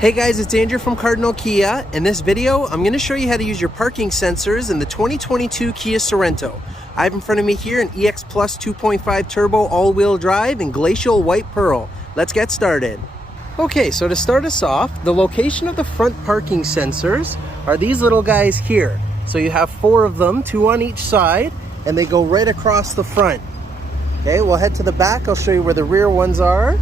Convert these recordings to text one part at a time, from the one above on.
Hey guys, it's Andrew from Cardinal Kia. In this video, I'm going to show you how to use your parking sensors in the 2022 Kia Sorento. I have in front of me here an EX Plus 2.5 turbo all-wheel drive in glacial white pearl. Let's get started. Okay, so to start us off, the location of the front parking sensors are these little guys here. So you have 4 of them, 2 on each side, and they go right across the front. Okay, we'll head to the back. I'll show you where the rear ones are.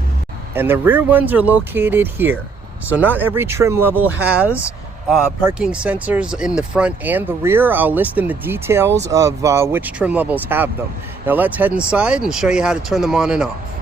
And the rear ones are located here. So not every trim level has parking sensors in the front and the rear. I'll list in the details of which trim levels have them. Now let's head inside and show you how to turn them on and off.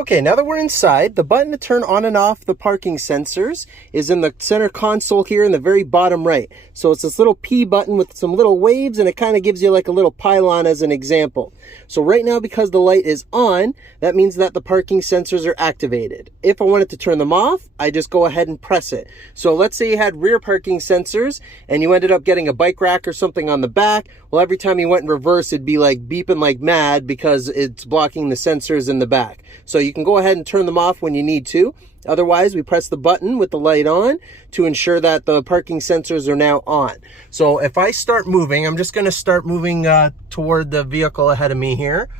Okay, now that we're inside, the button to turn on and off the parking sensors is in the center console here in the very bottom right. So it's this little P button with some little waves, and it kind of gives you like a little pylon as an example. So right now, because the light is on, that means that the parking sensors are activated. If I wanted to turn them off, I just go ahead and press it. So let's say you had rear parking sensors and you ended up getting a bike rack or something on the back. Well, every time you went in reverse, it'd be like beeping like mad because it's blocking the sensors in the back. So you can go ahead and turn them off when you need to. Otherwise, we press the button with the light on to ensure that the parking sensors are now on. So if I start moving, I'm just going to start moving toward the vehicle ahead of me here,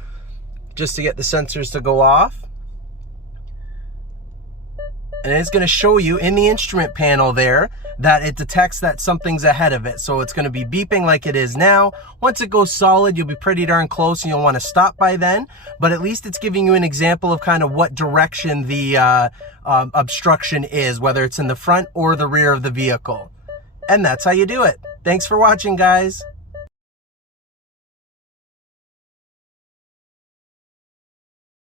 just to get the sensors to go off. And it's going to show you in the instrument panel there that it detects that something's ahead of it. So it's going to be beeping like it is now. Once it goes solid, you'll be pretty darn close and you'll want to stop by then. But at least it's giving you an example of kind of what direction the obstruction is, whether it's in the front or the rear of the vehicle. And that's how you do it. Thanks for watching, guys.